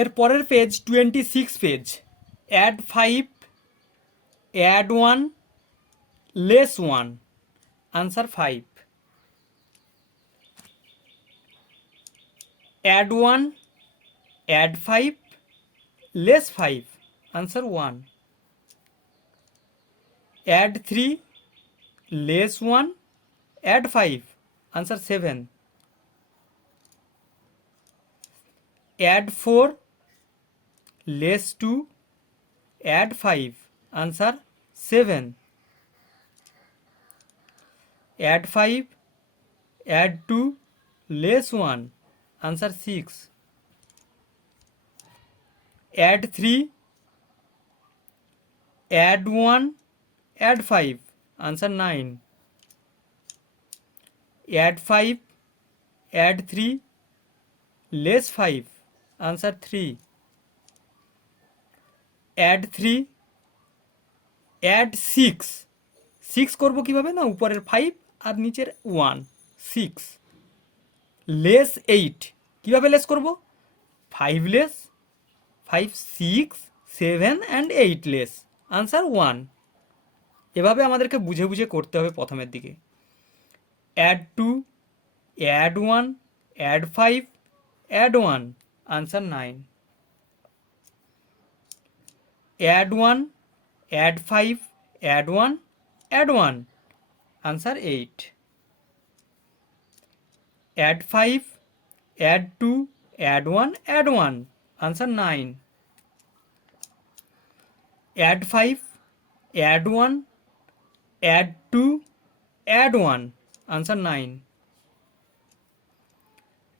এর পরের page 26 page. Add 5, add 1, less 1, answer 5। Add 1, add 5, less 5, answer 1। Add 3, less 1, add 5, answer 7। Add 4, less 2, add 5, answer 7। Add 5, add 2, less 1, answer 6। Add 3, add 1, add 5, answer 9। Add 5, add 3, less 5, answer 3। Add 3, add 6, 6 করবো কীভাবে না, উপরের 5 আর নিচের 1, 6। লেস 8, কীভাবে লেস করব, 5 less 5, 6, 7 অ্যান্ড 8 less, answer 1। এভাবে আমাদেরকে বুঝে বুঝে করতে হবে প্রথমের দিকে। Add 2, add 1, add 5, add 1, answer 9। Add 1, add 5, add 1, add 1, answer 8। Add 5, add 2, add 1, add 1, answer 9। Add 5, add 1, add 2, add 1, answer 9।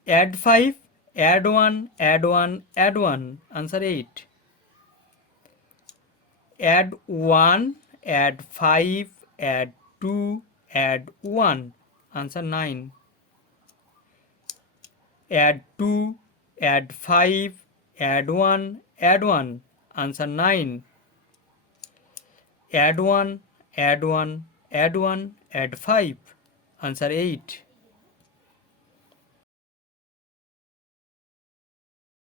Add 5, add 1, add 1, add 1, answer 8। Add 1, add 5, add 2, add 1, answer 9। Add 2, add 5, add 1, add 1, answer 9। Add 1, add 1, add 1, add 5, answer 8।